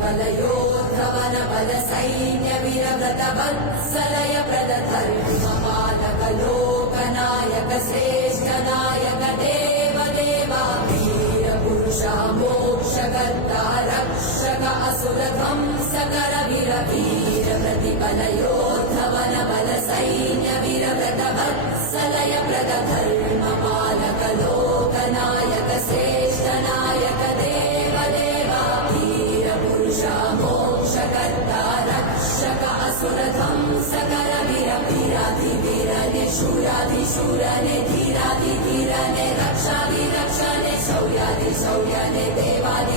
प्रतिफलयोद्धवन बल सैन्य वीरव्रत वत्सलय प्रदधर्मपालक लोकनायक श्रेष्ठ नायक देव देवा वीर पुरुषा मोक्षकर्ता रक्षक असुर ध्वंसकर वीर वीर प्रतिफलयोद्धवन बल सैन्य वीरव्रत वत्सलय प्रदधर्मपालक लोकनायक श्रेष्ठ नायक देव देवा वीर पुरुषा मोक्षकर्ता रक्षक असुर ध्वंसकर वीर वीराधि वीरने शूराधि शूरने धीराधि धीरने रक्षाधि रक्षणे शौर्याधि शौर्यने देवाधि